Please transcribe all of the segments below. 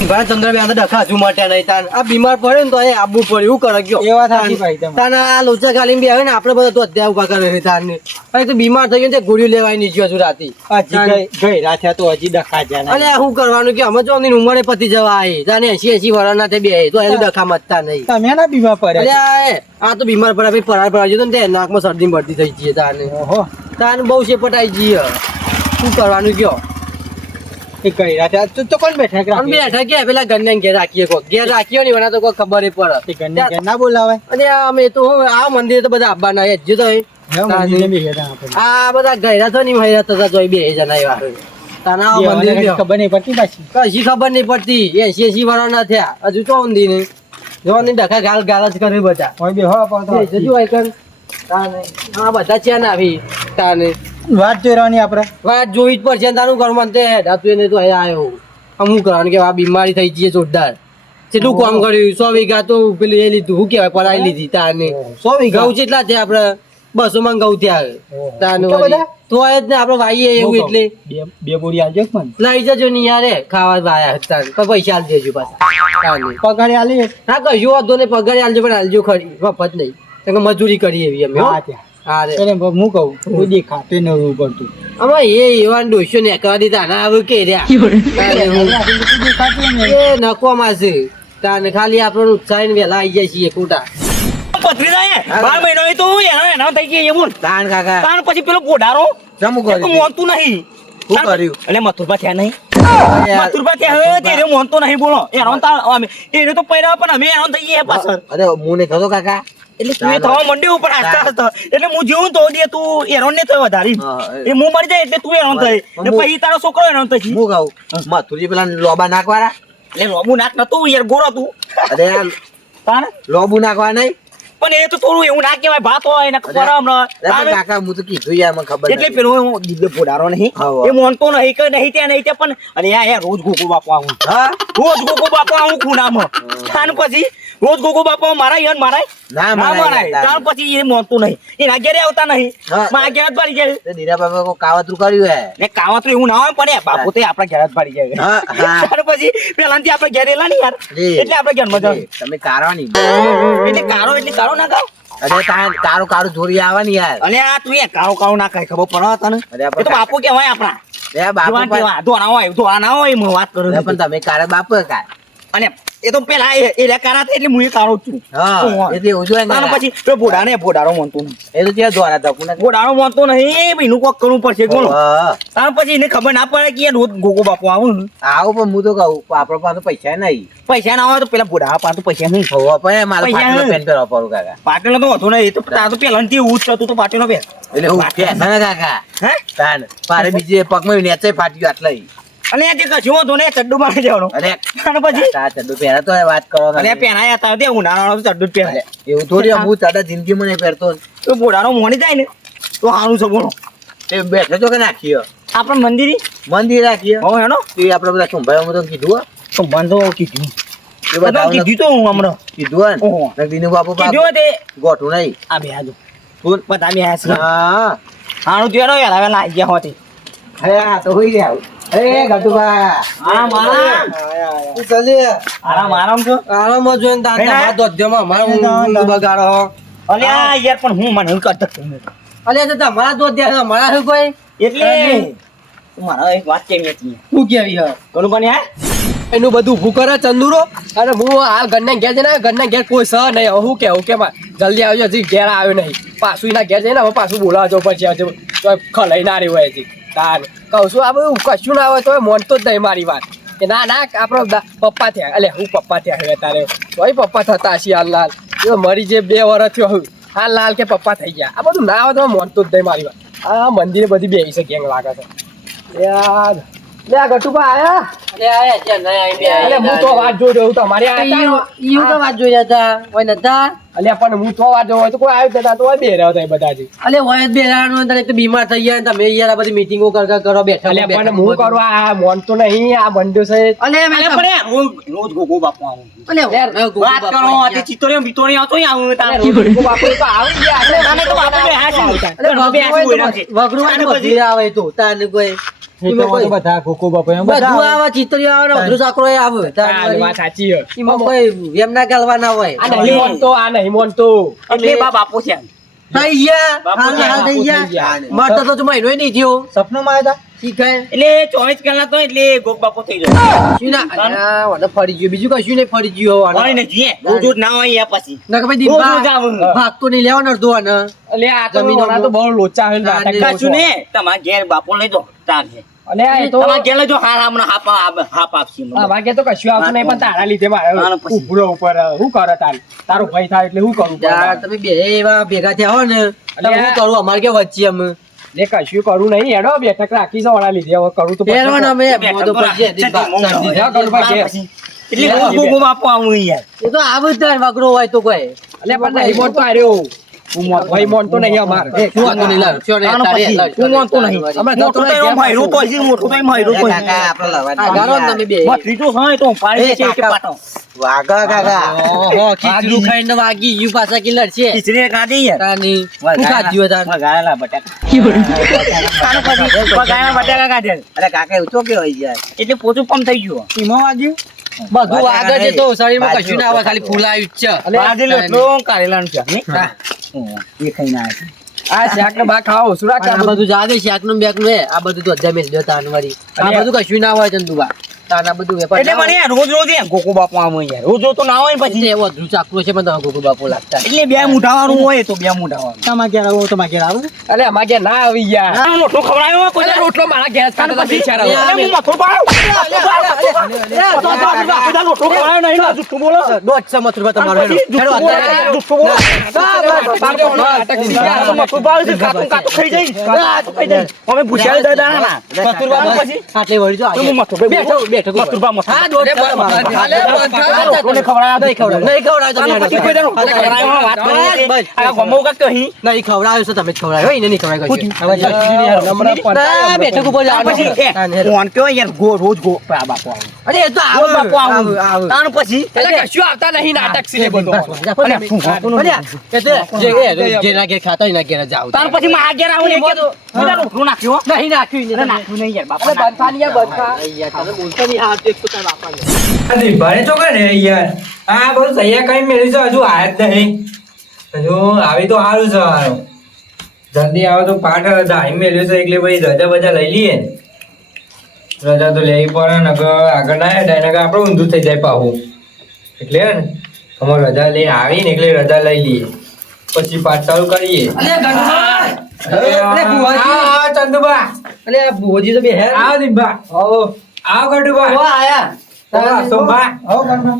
ઘણા ચંદ્ર બે ડખા હજુ માટે નહીં તાન આ બીમાર પડે ને તો એ આબુ પડે એવું કરે ગયો એવા થાકી ભાઈ તમે તાન આ લોચા ખાલી બે આવે ને આપણે બધા તો અત્યારે ઉભા કરે તાન ને અરે તો બીમાર થઈ ગયો ને ગોળીઓ લેવાય નહીં હજુ રાતી ગઈ રાખ્યા તો હજી ડખા જાય અરે શું કરવાનું કે અમે જો ઉંમરે પતી જવા આવી તાને 80 વર્ષ ના બે તો એનું ડખા મતતા નહીં તમે ના બીમાર પડ્યા અરે આ તો બીમાર પડ્યા પછી પરાર પડાવી જતો ને નાકમાં શરદી ભરતી થઈ જઈએ તાને ઓહો તાન બહુ શેપટાઈ જઈએ શું કરવાનું કયો એ ગઈ રાખ્યા તો કોણ બેઠા અમે બેઠા કે પેલા ગન્યા ઘેર રાખીએ કોક ઘેર રાખ્યો ને એના તો કોઈ ખબર પડે ગન્યા ના બોલાવે અને અમે તો આ મંદિર તો બધા આવવાના જ તો આ બધા ગયરા તો નહીં હૈરા થતા જોઈ બે જણા એવા તાના મંદિર ખબર નહીં પડતી પાછી કશી ખબર નહીં પડતી 80 વર્ષ ના થયા હજુ તો ઊંધી નહીં જોવાની ડખા ગાલ ગાલ જ કરે બધા કોઈ બે હો જજુ આઈકન તાને હા બધા ચેન આવી તાને વાત જોઈ રહેવાની આપણે વાત જોઈ જ પડશે તારું ઘરમાં તે ડાતું એને તો આવ્યો અમુક કરવાનું કે આ બીમારી થઈ જઈએ જોરદાર કેટલું કામ કર્યું 100 વીઘા તો પેલું એ લીધું શું કહેવાય પરાઈ લીધી તાને 100 વીઘા ઘઉં કેટલા થયા આપડે 200 માં ઘઉં થયા તાનું તો જ ને આપડે વાઈએ એવું એટલે બે બોરી આવજો મને લઈ જજો ને યાર ખાવા વાયા હતા પણ પૈસા આલ દેજો પાછા પગારે આલી હા કશું વાંધો નહીં પગારે આલજો પણ આલજો ખરી મફત નહીં કારણ કે મજૂરી કરી એવી અમે હા રે હું કહું કોઈ દેખાતે નવું પડતું આમાં એવા ડોસ્યો ને કરવા દીધા ના હવે કે રહ્યા એ નકોમાં છે તાને ખાલી આપણને ઉત્સાહ ને વેલા આવી જાય છીએ ખોટા પથરી જાય 12 મહિનો તો એનો થઈ ગઈ એવું તાન કાકા તાન પછી પેલો પોડારો જમુ કર્યું મોનતું નહીં શું કર્યું એટલે મથુરબા થયા નહીં મથુરબા થયા હે તે મોનતો નહીં બોલો એનો અમે એને તો પહેરા પણ અમે એનો થઈ ગયા પાછળ અરે હું ને ખતો કાકા એટલે તું એ થવા મંડ્યો ઉપર આસ્તા આસ્તા એટલે હું જેવું તો દે તું એનો ને થયો વધારી એ હું મરી જાય એટલે તું એનો થઈ એટલે પછી તારો છોકરો એનો થઈ હું કહું મથુરજી પેલા લોબા નાખવાના એટલે લોબુ નાક નતું યાર ગોરો તું અરે તાને લોબુ નાખવા નહીં પણ એ તો થોડું એવું ના કહેવાય ભાત હોય ને ખબર હમણાં કાકા હું તો કીધું યાર મને ખબર એટલે પેલો દિવ્ય પોડારો નહીં એ મોનતો નહીં કે નહીં ત્યાં નહીં ત્યાં પણ અને યાર રોજ ગોગો બાપુ આવું હા રોજ ગોગો બાપુ આવું ખૂણામાં તાન પછી રોજ ગોગો બાપુ મારા યન મારાય ના મારાય તાન પછી એ મોનતું નહીં એના ઘરે આવતા નહીં મારા ઘેર જ પાડી જાય દીરા બાપા કો કાવતરું કર્યું હે ને કાવતરું એવું ના હોય પણ એ બાપુ તો આપણા ઘેર જ પાડી જાય તાન પછી પેલાથી આપણે ઘેર એલા નહીં યાર એટલે આપણે ઘરમાં જાવ તમે કારવાની એટલે કારો ના ગાવ અરે તાન કારું જોરી આવવાની યાર અને આ તું એ કારો ના કહે ખબર પડે તને એ તો બાપુ કહેવાય આપણા એ બાપુ ધોણા ના હોય હું વાત કરું પણ તમે કારે બાપુ કા અને એ તો પેલા એ કારા એટલે હું એ કારો છું એટલે ઉજવાય તાન પછી તો બોડારો મોનતો નહીં એ તો ત્યાં દ્વારા તકુને બોડારો મોનતો નહીં બીનું કોક કરવું પડશે કોણ તાન પછી એને ખબર ના પડે કે રોજ ગોગો બાપુ આવું આવો પણ હું તો કહું આપડે પાસે પૈસા નહીં પૈસા ના હોય તો પેલા બોડા પાસે પૈસા નહીં હોવા પડે મારે પાટલો પેન પહેરવા પડું કાકા પાટલો તો હતો નહીં તો તાર તો પેલા થી એવું જ હતું તો પાટલો પહેર એટલે હું કે ના કાકા હે તાન પારે બીજે પગમાં નેચે ફાટ્યું આટલા અને તે કશું હતો ને ચડ્ડુ મારી જવાનું અરે પછી ચડ્ડુ પહેરા તો વાત કરો અને પહેરાયા હતા તે ઉનાળાનો ચડ્ડુ પહેરે એવું થોડી હું ચાડા જિંદગીમાં નહીં પહેરતો તો બોડાનો મોની જાય ને તો સારું છે બોલો એ બેઠો છો કે નાખીયો આપણે મંદિર રાખીએ હો હેનો એ આપણે બધા ચુંભાઈ તો કીધું તો બંધો કીધું એ બધા કીધું તો હું હમણાં કીધું ને દીનુ બાપુ કીધું તે ગોઠું નહીં આ બે આજો ફૂલ બધા મે આસ હા આણું તેનો યાર હવે લાઈ ગયા હોતી હે આ તો હોઈ ગયા એ ગટુબા આ મારા તું ચાલે આરામ છો આરામ જોઈને દાદા તો ધ્યમાં મારો ઊંઘ બગાડો અલ્યા યાર પણ હું મને હું કરતો અલ્યા તો તમારા તો ધ્યાન મારા શું કોઈ એટલે મારા એક વાત કેવી હતી શું કેવી હે કોનું બની હા એનું બધું ઊભું કરે ચંદુરો અને હું હાલ ઘરના ઘેર જઈને ઘરના ઘેર કોઈ સહ નહીં હું કેવું કે જલ્દી આવજો હજી ઘેર આવ્યો નહીં પાછું એના ઘેર જઈને હવે પાછું બોલાવજો પછી ખલાઈ ના રહ્યું હોય હજી તાર કહું છું આ બધું કશું ના હોય તો મોનતો જ નહીં મારી વાત કે ના આપણો પપ્પા થયા એટલે હું પપ્પા થયા હવે તારે તોય પપ્પા થતા હશે હાલ લાલ એ મરી જે 2 વર્ષ થયો હું હાલ લાલ કે પપ્પા થઈ ગયા આ બધું ના હોય તો મોનતો જ નહીં મારી વાત આ મંદિરે બધી બેસી છે કેમ લાગે છે યાર લે ગટુબા આયા હું તો વાત જોઈ રહ્યો તમારે વાત જોઈ રહ્યા હતા નતા અલ્યા પણ હું તો વાત જોઈ તો કોઈ આવ્યું નતા તો બે રહ્યા હતા બધા જ અલે હોય જ બે રહ્યા એક તો બીમાર થઈ ગયા તમે યાર બધી મીટિંગો કરો બેઠા અલ્યા પણ હું કરવા આ મોન તો નહીં આ બંડ્યો છે અલે રોજ ગોગો બાપુ આવું અલે વાત કરો આ ચિત્તોરે મિત્તોરે આવતો આવું તારે ગોગો બાપુ તો આવી ગયા તાને તો બાપુ બે હાસી અલે વગડું આવે તો તાને કોઈ ખેતરમાં તો બધા કોકો બાપો એમ બધા બધું આવે. આવે, ચિતરીઓ આવે ને અધરું સાકરો આવે. આ વાત સાચી છે. એમાં કોઈ એમ ના ગાલવાના હોય. આ નહીં મોનતો, આ નહીં મોનતો. એટલે બા બાપુ છે થઈ ગયા, બાપુ હાલ ને હાલ થઈ થઈ ગયા. ગયા. મરતો તો મહિનો નહીં થયો. સપનામાં આવ્યા શીખાય. એટલે 24 કલાક તો એટલે ગોક બાપુ થઈ જાય શું ના? અલ્યા, વાંધો ફરી ગયું. બીજું કશું નહીં ફરી ગયું હવે. હોય ને જીએ રોજ રોજ ના હોય યા પછી ના કે ભાઈ રોજ દીપા, રોજ આવું. ભાગતો નહીં લેવાનો અડધો આને. એટલે આ તો જમીનો ઓલા તો બહુ લોચા હોય ને નાટક કરે કશું છે. ને તમારા ઘેર બાપુ લઈ દો ચાલશે એટલે આ એ તો તમારા ઘેર લઈ દો હાલ હમણાં હાપ આપશે મને. અમારે કે તો કશું આવતું નહીં, પણ તારા લીધે મારે આને પછી. ઉભરો ઉપર શું કરે તારો ભાઈ થાય એટલે શું કરું યાર, તમે બે એવા ભેગા થયા હો ને એટલે હું કરું અમારે કે વચ્ચે અમે એટલે કશું કરું નહીં, હેડો બેઠક રાખી છે ઓલા લીધે, હવે કરું તો પછી પહેરવાના અમે બેઠક મોઢું પર પછી રાખી, દીપા, ચટણી શાંતિ. હા, કરું ભાઈ, પછી. એટલે ગોક ગોક બાપુ આવું યાર એ તો આ બધા વગરો હોય તો કોઈ એટલે પણ નહીં મોનતો આર્યો ભાઈ મોનતો નહીં અમાર શું વાંધો નહીં લાવ શું આનો પછી હું માનતો નહીં અમે મોટું તો એનો માયરું તો હજી મોટું તો એ માયરું તો હજી. આ ગાળો ને તમે બે બસ ત્રીજું હોય તો હું પાડી દઈશ એક પાટો. ઓહો, ખીચડું ખાઈને વાગી ગયું પાછા કે લડશે ખીચડી કાઢી યાર તાની શું ખાધ્યું તાર વઘારેલા બટાકા વઘારેલા બટાકા કાઢ્યા એટલે પોચું પમ થઈ ગયું ઈમાં વાગ્યું બધું આગળ છે તો શરીરમાં કશું ના આવે ખાલી ફૂલાયું જ છે બાજરી એટલો કારેલાનું શાક નહીં? એ ખાઈને આવ્યા છે. આ શાક ને બા ખાઓ શું આ બધું જાગે શાકનું ને બેકનું હે આ બધું તો અધ્યા મેલ દો તાનવારી આ બધું કશું ના હોય ચંદુબા તાના બધું વેપાર એટલે મને યાર રોજ રોજ યાર ગોકુ બાપુ આમ હોય યાર રોજ રોજ તો ના હોય ને પછી એવો અધરું ચાકરું છે પણ તમે ગોકુ બાપુ લાગતા એટલે બે મુઠાવાનું હોય તો બે મુઠાવાનું તમારે ઘેર આવો તમારે ઘેર આવો એટલે અમારે ઘેર ના આવી ગયા આ રોટલો ખવડાવ્યો હોય કોઈ એટલે રોટલો મારા ઘેર જ ખાતો તો બિચારા. એટલે હું મથુર પાડું રોટલો ખવડાવ્યો નહીં ના જુઠ્ઠું બોલો દોઢ સમત રૂપિયા તમારો હેડો હેડો અત્યારે જુઠ્ઠું બોલો નાટક શીખ્યા. આ તો મથુર પાડું છે કાતું કાતું ખાઈ જઈશ કાતું ખાઈ જઈશ અમે ભૂસ્યા દાદા ના મથુર પાડું પછી આટલે વળી જો તો હું મથુર બેઠો બેઠો મથુર પાડું હા દોઢ રોટલો ખવડાવ્યો નહીં ખવડાવ તમે પછી કોઈ દાડો ખવડાવ્યો વાત કરી બસ, આ ગમો કાક તો અહીં નહીં ખવડાવ્યો છે તમે જ ખવડાવ્યો એને નહીં ખવડાવ્યો કશું. હમણાં પતાયો. ના, બેઠક ઉપર જવાનું. પછી ફોન કયો યાર રોજ આ બાપુ આવું અરે એ તો રોજ બાપુ આવું આવું તાણ પછી એટલે કશું આવતા નહીં, નાટક છે એ બધું. જેના ઘેર ખાતા હોય એના ઘેર જ આવું. તાણ પછી માં આગળ આવું ને કે બધા રોટલું નાખ્યો નહીં નાખ્યું એને. નાખ્યું નહીં યાર બાપા એટલે બંધા નહીં, બંધા. યાર, તમે બોલતા નહીં, હા, તો એક તો તારા બાપાને. ભારે તો કરે યાર આ બધું તૈયાર કરી મેળવી છે હજુ આયા જ નહીં હજુ આવી તો સારું છે હારું. જલ્દી આવે તો પાઠ ધારી મેળવ્યો છે એટલે ભાઈ રજા બજા લઈ લઈએ ને. રજા તો લેવી પડે ને આગળ ના હેઠાય ને આપણે ઊંધું થઈ જાય પાછું એટલે હે ને અમારે રજા લઈને આવી ને એટલે રજા લઈ લઈએ પછી પાઠ ચાલુ કરીએ. હા, ચંદુબા અલે આ ભુવોજી તો બેહે. આવો દીપા આવો ગઢુબા ઓ આયા. સોમા આવો ગણવા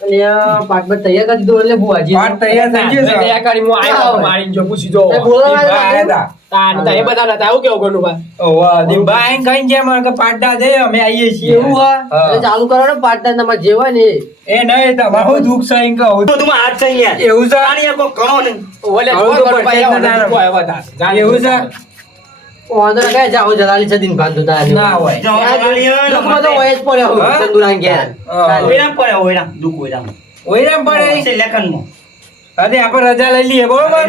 અલે આ પાટ પર તૈયાર કરી દીધો એટલે ભુવાજી. પાઠ તૈયાર થઈ ગયો છે. તૈયાર કરી હું આવ્યો, મારીને જો પૂછી જો. એ બોલાવા દીપા આયા તા. તાન તો એ બધા નતા, આવું કેવું ગણું બા? ઓવા દીપા આઈને કઈ ગયા મને કે પાટડા દે અમે આવીએ છીએ. એવું હોય હા. એટલે ચાલુ કરો ને પાટ ટાઈમ તમારે જે હોય ને એ. એ નહીં તમારું દુઃખ છે એમ કહું. તો તું હાથ થઈ યાર એવું છે તાણ યાર કોઈ કરો ને ઓલે આવું તો ગણું બા, પડશે જ આવા ના. લોકો આવ્યા હતા. જાણે એવું છે વાંધો ના કાંઈ જાઓ જલાલી છે દિન ભાન ધોતા આલ્યો. ના હોય. લોકોમાં તો હોય જ પડ્યો હું, હા? ચંદુરામ ઘેર. હા. ઓયરામ પડે ઓયરામ દુઃખ ઓયરામ ઓયરામ પડે છે લેખનમાં અરે આપણે રજા લઈ લઈએ બરોબર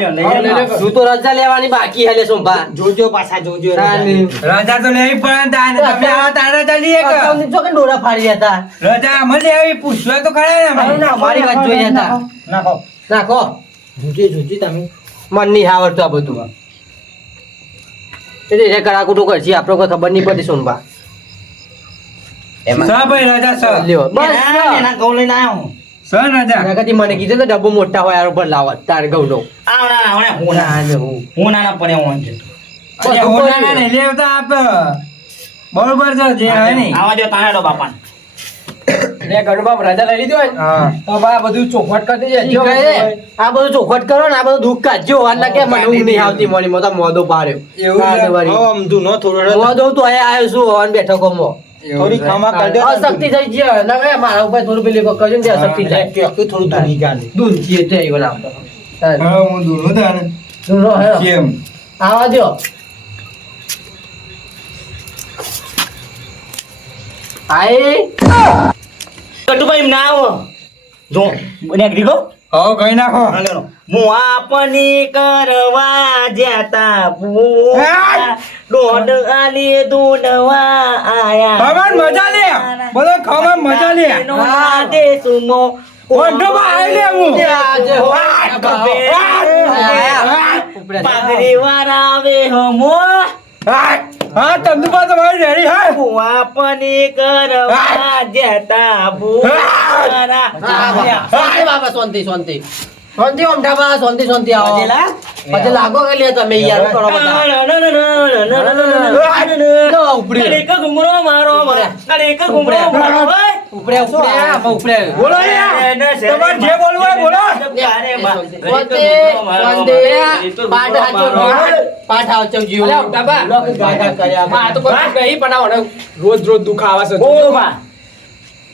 તું તો રજા લેવાની બાકી હે લે સોમભા. જોજો પાછા જોજો તાની. રજા તો લેવી પડે ને તાને. તમે આવા તારે રજા લઈએ કે અકાઉન્ટની જો કે ડોરા ફાડી હતા. રજા અમને લેવી પૂછવા તો ખરા ને અમે. ના, મારી વાત જોઈ હતા. નાખો નાખો. જોજી તમે મન નહીં આવડતું આ બધું. એટલે એ કડાકુટું કરશે આપણે કોઈ ખબર નહીં પડતી સોમભા. સા ભાઈ રજા સા લ્યો. બસ એના ઘઉં લઈને આવ્યો સા રજા એના કરતી મને કીધું ને ડબ્બો મોટા હોય આરો પર લાવત તાર ઘઉંનો. આવણા હું ના, ને હું. હું નાના પડે હું છે અરે હોનાના નહીં લેવતા આપ બરોબર છે જે હોય ને આવા જો તાણેડો બાપા એટલે ગણું બા રજા લઈ લીધી હોય ને, હા તો બા બધું ચોખવટ કરી દેજે. ઈ કહે, આ બધું ચોખવટ કરો ને આ બધું દુઃખ કાઢજો વારના કે મને ઊંઘ નહીં આવતી મને મોતો મોદો પાડ્યો. એવું છે? ના, દેવારી. આવો અમધું નો થોડો મોદો તો અહીંયા આવ્યો છું હવાન બેઠકોમાં. થોડી ખામા કાઢો અશક્તિ થઈ ગઈ ના કે મારા ઉપર થોડું પેલી કરજો ને ત્યાં અશક્તિ થાય. કે થોડું ધૂની કાઢે દૂધ થી તે આવ્યો લાવ. હા હું દૂરનું તાને દૂધનો હેરો. કેમ આવા દ્યો. આય કટુભાઈ ના આવો જો નેગરી ગો હો કઈ નાખો હું આપની કરવા જતા દોડ આલી દૂધવા આયા ખમણ મજા લે બોલો ખમણ મજા લે એનો દેશનો ઓઢોમાં આઈ લે હું પાઘડી વાળા આવે હમો હા ચંદુબા તમારી રેડી હા ભુવા પની કરવા જતા ભુવારા શાંતિ બાબા, શાંતિ શાંતિ શાંતિ ઓમઠાબા, શાંતિ શાંતિ આવો પછી લાગો કે લે તમે યાર કરો બધા લો, ઉપડી કડીક ઘુંઘરો મારો કડીક ઘુંઘરો મારો ઉપડે ઉપડે આમાં ઉપડે બોલો યાર તમારે જે બોલવું હોય બોલો શાંતિ શાંતિ પાઠ હાચો પાઠ હાચો જીવ અલ્યા ઉઠાબા. ગાયકા કર્યા આ તો કોઈ નહીં પણ આ રોજ રોજ દુઃખ આવે છે ઓ બા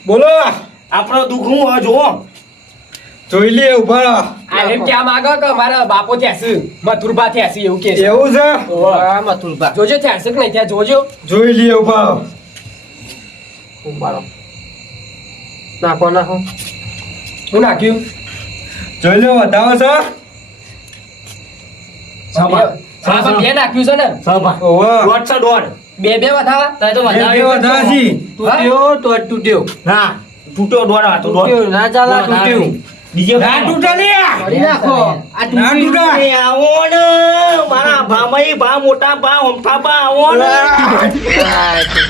બોલો આપણો દુઃખ હું હવે જોવો જોઈ લે ઉભા રહો. આ એમ ક્યાં માંગો કે મારા બાપો થયા મથુરબા થયા છે એવું કે છે એવું છે આ મથુરબા જોજો થયા છે કે નહીં થયા જોજો જોઈ લે ઉભા રહો. ઉભારો નાખો નાખો હું નાખ્યું જોઈ લે વધાવો છે બે નાખ્યું છે ને સભા ઓવા દોઢ છે દોઢ બે વધાવા તાય તો બે વધાવા છી તૂટ્યો તો તૂટ્યો ના તૂટ્યો દોઢ આ તો દોઢ તૂટ્યો ના ચાલે તૂટ્યું બીજે ના તૂટે લે કરી નાખો આ ના તૂટે એ આવો ને મારા ભામઈ ભા મોટા ભા હોમઠા ભા આવો ને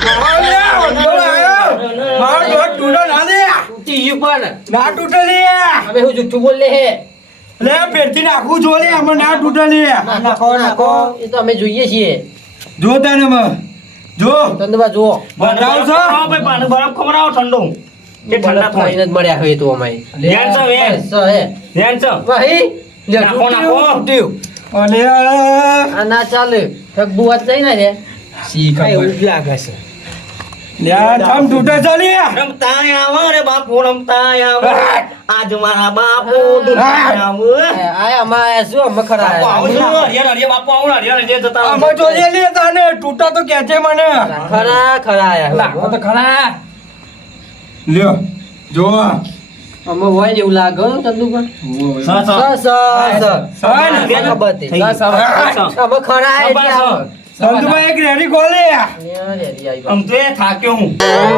આવો લે બોલો આયો મારો દોઢ તૂટે ના લે તૂટી ગયું પણ ના તૂટે લે હવે હું જુઠ્ઠું બોલ લે હે લે પેટથી નાખું જો લે અમે ના તૂટે લે નાખો નાખો એ તો અમે જોઈએ છીએ જો તને માં જો ચંદબા જુઓ બતાવ છો ભાઈ પાણી બરફ ખવડાવો ઠંડો કે ઠંડા થાય ખાઈને જ મળ્યા હોય તો અમારે ધ્યાન છે વેન હે ધ્યાન છે ભાઈ લે નાખો, નાખો. તૂટ્યું અને આ ના ચાલે ઠગબુ વાત થઈ ને રે સી એવું જ લાગે છે લ્યા થમ તૂટે છે લે રમતા આવો રે બાપુ રમતા આવો આજ મારા બાપુ દુનિયા આવો આ અમારે શું અમે ખરા બાપુ આવો છો હરિયા હરિયા બાપુ આવો હરિયા હરિયા જતા અમે જો લે તને તૂટા તો કેજે મને ખરા ખરા આયા લાગો તો ખરા લ્યો જો અમે હોય એવું લાગે હો ચંદુભાઈ સ સ સ ખબર હતી. થઈ ગયું. અમે ખરા આયા એટલે આવો. સંતુભાઈ એક રેડી ખોલે રેડી આવી આમ તો એ થાક્યો હું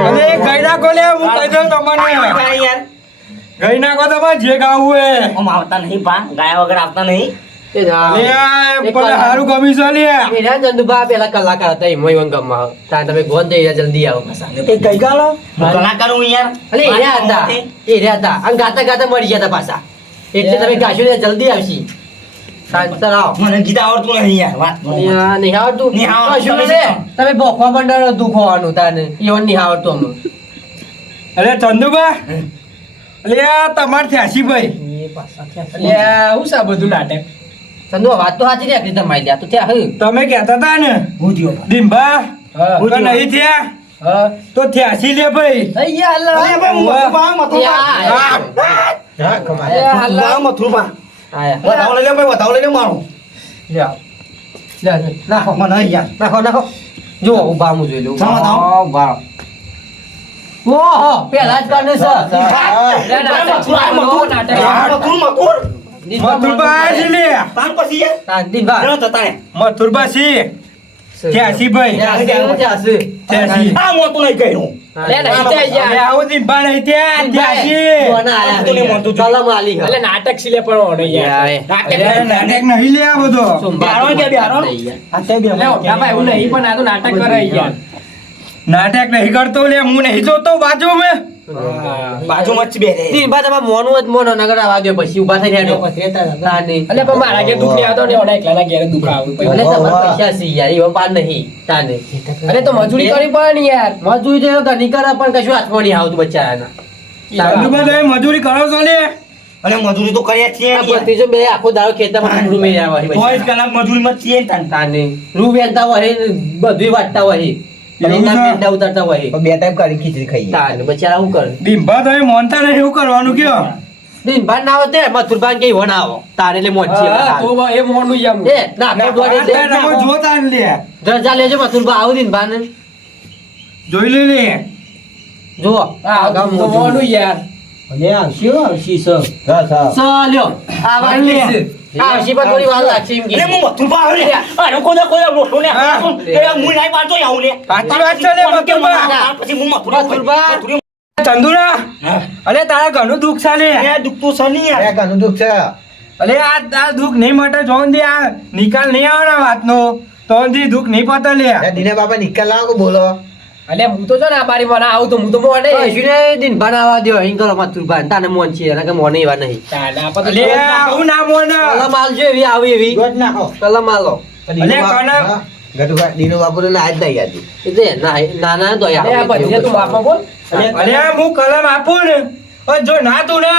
અને એક ગઈ નાખો લે હું કહી દઉં તમને કાંઈ યાર ગઈ નાખો તમારે જે ગાવું હે આમ આવતા નહીં પા ગાયા વગર આવતા નહીં એ ના. લે પણ હારું ગમી છે લે એ રહ્યા ચંદુભા પેલા કલાકાર હતા એમાં ઈવન ગમમાં ત્યાં તમે ગોન જઈ રહ્યા જલ્દી આવો પાછા. એ કઈ ગાલો હું કલાકાર હું યાર અલે એ રહ્યા હતા એ રહ્યા હતા અને ગાતા ગાતા મરી ગયા હતા પાછા એટલે તમે ગાશો ને જલ્દી આવશી શાંત આવો મને ગીત આવડતું નહીં યાર વાત નહીં આવડતું નહીં આવડતું. કશું નહીં. તમે ભોખવા મંડળ દુઃખ હોવાનું તાને ઈવન નહીં આવડતું અમે અરે ચંદુભા અલે આ તમાર થ્યાસી ભાઈ એટલે હું છે આ બધું નાટક ચંદુ વાત તો સાચી રાખી તમારી ત્યાં તો ત્યાં હે તમે કહેતા હતા ને હું થયો ડીમ્બા હા તો નહીં થયા હા તો થ્યાસી લે ભાઈ થઈ ગયા અરે હાલ ભાઈ મથુરબા મથુરબા હા કમાયા મથુરબા મથુરબા આયા બતાવો લઈ લે ભાઈ બતાવો લઈ લે મારો લ્યો લ્યો નાખો મને યાર નાખો નાખો જો ઉભા હું જોઈ લઉં સામા થાઓ. ઉભા ઓહો પેલા જ કાઢે છે મથુર મથુરબા છે લે તાર પછી યાર શાંતિભા જરા જતા રે મથુરબા સી થ્યાસી ભાઈ થ્યાસી આ મોતું નહીં કહ્યું લે નહીં જાય અરે યાર આવું ડીમ્બા નહીં થયા થ્યાસી એટલે નાટક સિલે પણ હોનો યાર નાટક અરે નાટક નહીં લે આ બધો બિહારો કે બિહારો લે ઓઢાબા એવું નહીં પણ આ તો નાટક કરે યાર નાટક નહીં કરતો લે હું નહીં જોતો બાજુ મેં બાજુમાં જ બેસે મોનું જ મોનો નગર વાગ્યો પછી ઉભા થઈ રહ્યા તાને એટલે પણ મારા ઘેર દુઃખ નહીં આવતો ને ઓના એકલાના ઘેર દુઃખ આવે ભલે તમારે પૈસા છે યાર એવા પાર નહીં તાને અરે તો મજૂરી કરવી પડે ને યાર મજૂરી તો ઘણી કરે પણ કશું હાથમાં નહીં આવતું બચારાના ચંદુભા તમે મજૂરી કરો છો લે અને મજૂરી તો કરીએ જ છીએ આ ને યાર. ભત્રીજો બે આખો દાડો ખેતરમાં રૂ મેં આવ્યા હોય 24 કલાક મજૂરીમાં જ છીએ ને તાન. તાને રૂ વેચતા હોય બધું વાટતા હોય એવું એના છે? પેંડા ઉતારતા હોય બે ટાઈમ કરી ખીચડી ખાઈ તાને બચારા શું કરે ડીમ્બા તમે મોનતા નહીં એવું કરવાનું કયો દિન બાર ના આવે તે મથુરભાઈ કે વણ આવો તારે એટલે મોચી તો એ મોનું યાર એ ના દોડે દે તમે જોતા જ લે દરજા લેજો મથુરભા આવું દિન બાર ને જોઈ લે લે જુઓ હા તો મોનું યાર આવશી આવશી સર ચાલ્યો આ વાગી છે આવશે પણ થોડી વાર લાગશે એમ કે. એટલે હું મથુરબા આવે લે. અરે કોઈ લોટો ને હા. એ હું નહીં પાડતો આવું ને સાચી વાત છે લે મથુરબા. પછી હું મથુરબા મથુરબા. ચંદુરા અલે તારા ઘણું દુઃખ છે લે. એ દુઃખ તો સની યાર. અરે ઘણું દુઃખ છે અલે આ દુઃખ નહીં મટે જોન દે આ નિકાલ નહીં આવવાના વાતનો તો દી દુઃખ નહીં પતે લે. દિને બાપા નિકાલ લાવો બોલો અલે હું તો જો ને આ બારી મને આવું તો હું તો મોને કશું નહીં, દિન બનાવવા દ્યો. અહીં કરો મથુરબા. તાને મોન છે એના કે મોને એવા નહીં. અલે આવું ના મોને. કલમ આલજો એવી આવી એવી. દોઢ નાખો કલમ આલો. અલે કોને? ગટુભાઈ દીનો બાપુ ને આજ નહીં યાદ એટલે નાના તો યાર. આ બધીને તું માફમાં બોલ. અલે હું કલમ આપું ને જો ના તું ને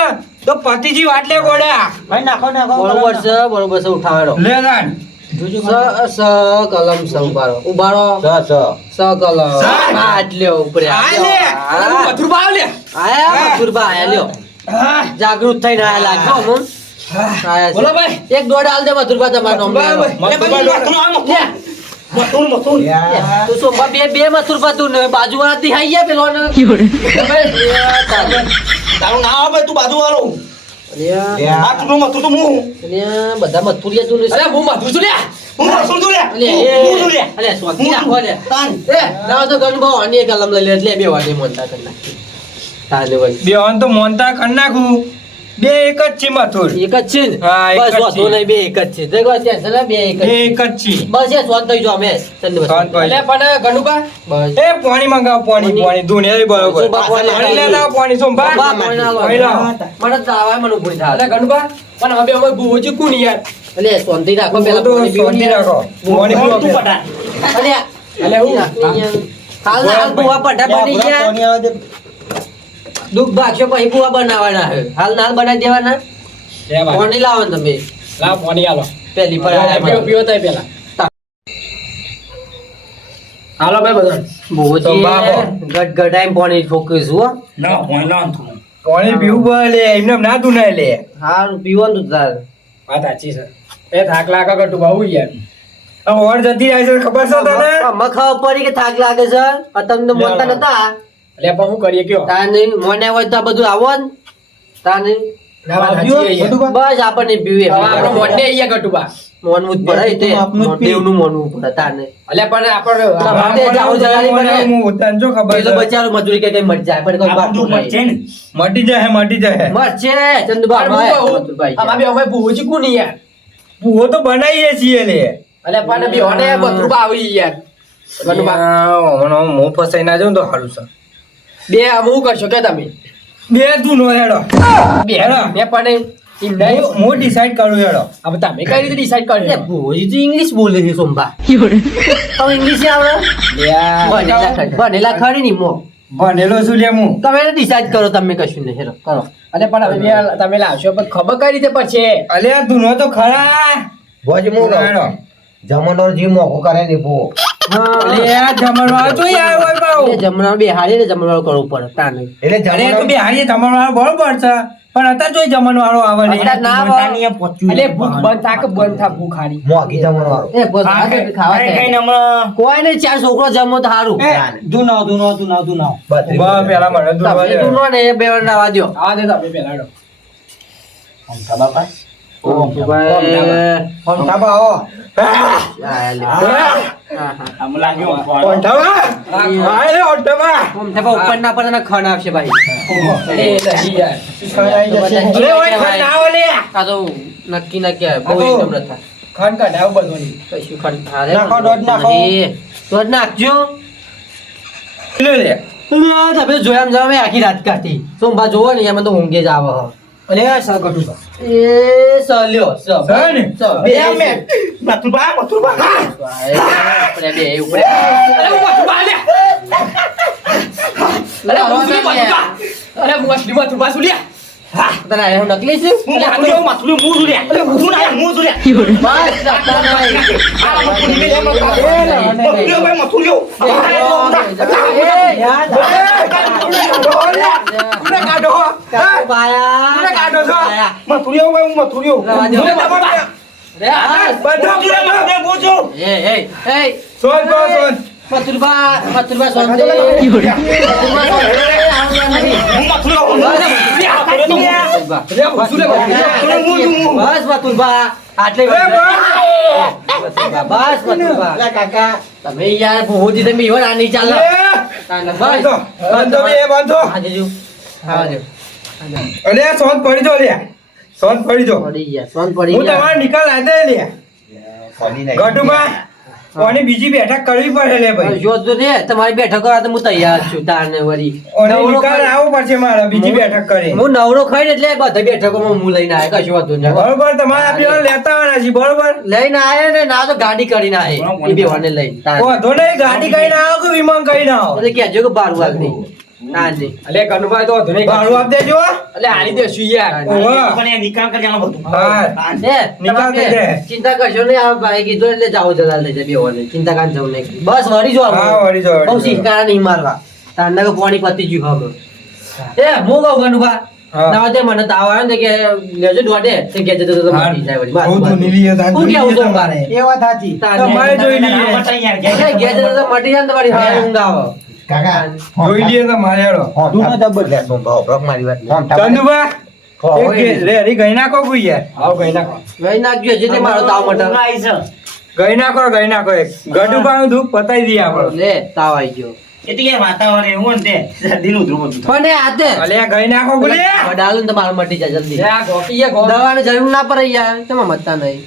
તો પતિજી વાટલે ગોળ્યા ભાઈ નાખો નાખો બરોબર છે ઉઠાવેલો. લે રાન. સ કલમ સ ઉભારો સ કલમ સ. આટલ્યો ઉપરે આ લે. આયા મથુરબા આવ લે. મથુરબા આયા લ્યો. હા. જાગૃત થઈને આયા લાગો મન. આયા છે. બોલો ભાઈ. એક દોડ આલ દે મથુરબા તમારો બરાબર. મથુર તું સોમવા બે મથુરબા તું ને બાજુવાળા થી હાઈ ગયા પેલો ને તારું નામ આવે તું બાજુ વાળો આ તું મથુર તો હું બધા મથુરિયા તું અરે હું મથુર છું લે. હું મથુર તું લે હું તું લે અલે સ્વાતી રાખો લે તાન એ ના તો ગણ ભાવ અને કલમ લઈ લે એટલે બે વાગે મોનતા કરી નાખી તાલે વળી બેવાન તો મોનતા કરી નાખું બે એક જ છે મથુર એક જ છે ને હા, એક બસ જ વાંધો છે. નહીં બે એક જ છે દેખો ત્યાં છે ને બે એક જ બે છે. એક જ છે બસ એ સ્વાદ થઈ જો અમે ચંદ બસ સ્વાદ થઈ. અલે પણ ગણુબા બસ એ પાણી મંગાવ પાણી દુનિયા બરોબર સોમબા પાણી પાણી લેતા આવો, પાણી સોમબા બા પાણી ના પાણી લાવો. મને તો આવા મને ઉભી અલે થાય ગણુબા પણ હવે અમે બુજી કોણ યાર. અલે શાંતિ રાખો હું પેલા તો પાણી પીવાની શાંતિ રાખો. પાણી પીવો તું પેલા. પટા અલે અલે હું હાલ બુવા પટા બની ગયા દુઃખ ભાગશો પછી બુવા બનાવવાના છે હાલ નાલ બનાવી દેવાના લે ભાઈ. પાણી લાવો ને તમે લાવ પાણી આલો. પેલી પર પીવો પીવો તઈ પેલા. હાલો ભાઈ બધા. બુવજી તો બાબો. ગટગટાઈને પાણી ઠોકીશ હો ના હું ના તું પાણી પીવું પડે એમને ના તું ના લે હારું પીવાનું તાર વાત સાચી છે. એ થાક લાગે ગટુ બહુ યાર. આ ઓર જતી રહે છે ખબર છે તને આમાં ખબર પડી કે થાક લાગે છે આ તમને મોતા નતા અલે પણ હું કરીએ કયો. તાર નહીં મોને હોય તો આ બધું આવો ને તાર નહીં ના વાત સાચી છે યાર. બસ આપણને પીવે હવે આપણો મોઢે આઈએ ગટુબા. મોનવું જ પડે તે આપનું જ પી. દેવનું મોનવું પડે તાર નહીં અલે પણ આપણે આપણે જાઓ જલાલી બને. હું તને જો ખબર એ તો છે બચારો મજૂરી કે કઈ મરી જાય પણ કોઈ આ બધું બાપુ છે ને મટી જાય મરશે ચંદુબા પણ હું કહું, આમાં બી અમે બુજી કોણ યાર. ભૂવો તો બનાવીએ છીએ લે અલે પણ બી હોને મથુરબા આવી યાર. ગટુબા હમણાં હું ફસાઈ ના જાઉં તો સારું છે બે આમ હું કરશો કે તમે બે તું નો હેડો બે હેડો. મેં પણ એમ નહીં. હું ડિસાઈડ કરું હેડો હવે તમે કઈ રીતે ડિસાઈડ એટલે કર્યું ભોજી તો ઇંગ્લિશ બોલે છે સોમબા તમે ઇંગ્લિશ આવડે ભણેલા ખરી ની મો ભણેલો છું લે હું તમે ડિસાઈડ કરો તમે કશું નહીં હેરો કરો અને પણ હવે બે તમે લાવશો પણ ખબર કઈ રીતે પડશે. અલ્યા તું નો તો ખરા ભોજ હું કહું. હેડો. જમણો જી મોકો કરે ને ભો અલ્યા જમણવાર તો યાર હોય બાઉ જમણા બે હારી ને જમણવાળો કરવું પડે તાને એટલે અરે તો જમણો બે હારીએ જમણવાળો બરોબર છે પણ અત્યારે જોઈ જમણવાળો આવે ને અત્યારે ના આવે. તાનીએ પહોંચ્યું અલે ભૂખ બંધ થા કે બંધ થા ભૂખ હારી. મોગી જમણો વાળો એ બસ આ તો ખાવા કઈ થાય. હમણાં કોઈ નહીં ચાર છોકરો જમો તો સારું બત્રીસ. બા પેલા મને દૂરવા તમે દે. તું ને એ બે વાર નાવા દ્યો. આવા દે તમે પેલા હેડો. પંખા બાઓ. આ લે. હા, હા. આમ લાગ્યું ઓંઠાવા? હા, લે, ઓંઠાવા. આમ તે પણ ઉપર ના પર એને ખણ આવશે ભાઈ એ નહીં યાર. અરે ઓય ખંડ ના આવે લે. આ તો નક્કી ના કહેવાય બહુ આ તો- એકદમ નતા ખંડ કઢાવ બધું. કશું ખણ હારે નાખો, દોઢ નાખો. નહીં. દોઢ નાખજો લે, લે. અલ્યા, તમે જોયા જાવ આખી રાત કાઢી સોમભા જોવો ને એમાં તો ઊંઘે જ આવે એ સલ્યો સર ને? બે મથુરબા આપણે બે ઉપર અરે હું મથુરબા લે. અરે હું શું મથુરબા? અરે હું અસલી મથુરબા છું લે. તને આ નકલી છે હું મથુરિયો હું જોડ્યા હું ના હું જોડ્યા બસ આપતા નહીં. આ મથુરિયો ભાઈ મથુરિયો કોને કાઢો? હા? પાયા. કોને કાઢો છો? પાયા. મથુરિયો ભાઈ હું મથુરિયો રવા દો. રે આ બધા મથુરિયો બોજો એ સોન કો સોન. મથુરબા સોંદે મથુરબા સોંદે આવડે નહીં. હું મથુરિયો લે ભૂસું લે ભૂસું. બસ બતુલભા આટલે બસ બતુલભા લે કાકા તમે યાર ભોજી તમે ઈવન આ નહીં ચાલે બસ બંધો બે બંધો હા જજો હા જો અલે સોન પડી દો લે સોન પડી દો પડી ગયા સોન પડી હું ગયા તમારે નિકાલ લાદે લે ફોડી નહીં ગટુબા કોની બીજી બેઠક કરવી પડે લે ભાઈ જોજો ને તમારી બેઠક કરવા તો હું તૈયાર છું તારને વળી ઓને નવરો નિકાલ ખાઈ- આવું પડશે મારે બીજી બેઠક કરી હું નવરો ખાઈને એટલે બધા બેઠકોમાં હું લઈને આવ્યો કશું વાંધો નહીં બરોબર તમારે આ બેવાને લેતા આવવાના છે બરોબર લઈને આયા ને ના તો ગાડી કરીને આયા એ બેવાને લઈને વાંધો નહીં ગાડી કઈ ના આવો કે વિમાન કઈ ના આવો એટલે કહેજો કે બાર વાગતી ના નહીં અલે કનુભાઈ તો ધોને ભાડું આપ દેજો અલે આલી દેશું યાર. ઓહો. પણ એ નિકાલ કરવાનો બધું હા. દે, નિકાલ તમે દે. ચિંતા કરશો નહીં આ ભાઈ કીધું એટલે જાઓ જલા લઈ જાય બેવાને ચિંતા કાન જવું નહીં બસ વળી જો હા, વળી જો, વળી બહુ જો. શિકારા નહીં મારવા તારના કે પાણી પતી ગયું હવે એ હું કહું ગનુભા હા. ના તે મને તાવ આવ્યો ને કે લેજો દોડે તે કે જતો તો હા. મટી જાય વળી બસ, બહુ બસ. ધૂની લઈએ, તાન હું ધૂની કેવું લઈએ તમારે તમારે. એ વાત સાચી તમારે જોઈ લઈએ. ઘેર જતો તો મટી જાય ને તમારી હારે ઊંઘ આવે કાકા જોઈ લઈએ તમારે હેડો. તું ના જબરદસ્ત ભાવ મારી વાત ચંદુભા, એક કે- રે, હરી ગઈ નાખો કોઈ યાર. આવો કઈ નાખો. વહી નાખજો જે મારો તાવ મટે ગઈ નાખો એક. ગટુભાનું દુઃખ પતાઈ દઈએ આપણે. લે તાવ આવી ગયો એ તો યાર વાતાવરણ એવું ને તે શરદીનું ઉધરું બધું પણ એ હાથે અલ્યા ગઈ નાખો બોલે. ડાલું ને તમારે મટી જાય જલ્દી લે આ ગોપી એ ગોપ. દવાની જરૂર ના પડે યાર તમે મતતા નહીં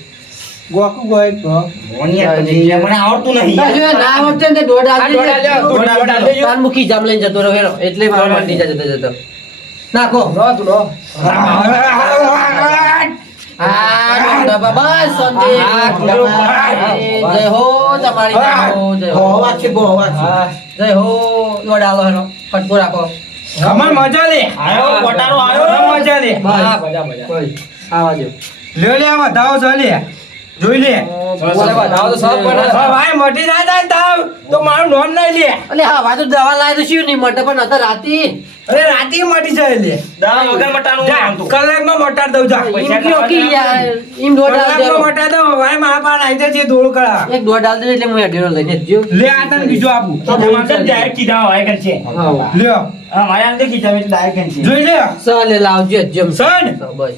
ગોકુ ગોય તો. ભણ્યા પછી મને આવડતું નહીં ના, જો ના આવડશે ને તે દોઢ આ દોઢ આલ્યો, દોઢ આલ્યો. તાન મૂકી જામ લઈને જતો રહ્યો હેરો. એટલે મારો મટી જાય જતો જતો નાખો લો તું લો. આ ડબ્બા બસ શાંતિ. હા, જય હો તમારી જય હો જય હો બહુ વાત છે બહુ વાત છે હા. જય હો દોઢ આલો હેરો ફટકો રાખો અમાર મજા લે. આવ્યો કોટારો અમાર આવ્યો મજા લે. હા, મજા મજા. બસ આવા જો લ્યો લે આમાં ધાવ છે લે. જોઈ લે. બોલે બતાવો તો સબ પડે. હા, ભાઈ મટી ના જાય ને ધાવ તો મારું નામ નહીં લે. અલે હા વાત દવા લાય તો શું નહીં મટે પણ અત્યારે રાતી અરે રાતે મટી જાય લે. દવા વગર મટાનું જા, આમ તો કલાકમાં મટાડ દઉં જા. એમ કયો કે યાર એમ દોઢ આલ દેરો કલાકમાં મટાડ દઉં. ભાઈ મારા પાસે આવી જાય છે ધોળ કળા. એક દોઢ આલ દે એટલે હું એડેરો લઈને જ જ્યો લે આ તને બીજું આપું. ડાયરેક્ટ કીધા હોય કે છે હા લ્યો હા મારે આમ તો કીધા એટલે ડાયરેક્ટ છે જોઈ લે. ચાલે લાવજો જમ સન. બસ